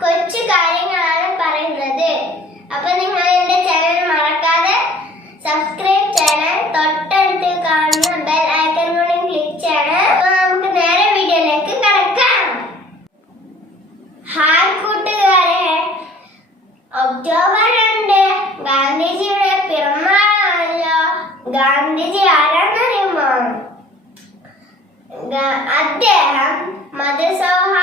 കൊച്ചു കാര്യങ്ങളാണ് പറയുന്നത്. അപ്പൊ നിങ്ങൾ എന്റെ ചാനൽ മറക്കാതെ സബ്സ്ക്രൈബ് ചെയ്യണം. തൊട്ടടുത്ത് കാണുന്ന ബെൽ ഐക്കൺ കൂടി ക്ലിക്ക് ചെയ്യണം. അപ്പൊ നമുക്ക് നേരെ വീഡിയോയിലേക്ക് കടക്കാം. ഹായ് കൂട്ടുകാരെ, ഒക്ടോബർ 2 ഗാന്ധിജിയുടെ പിറന്നാളാണല്ലോ. ഗാന്ധിജി ആരാന്നറിയുമോ? അദ്ദേഹം മതസൗഹാർദ്ദ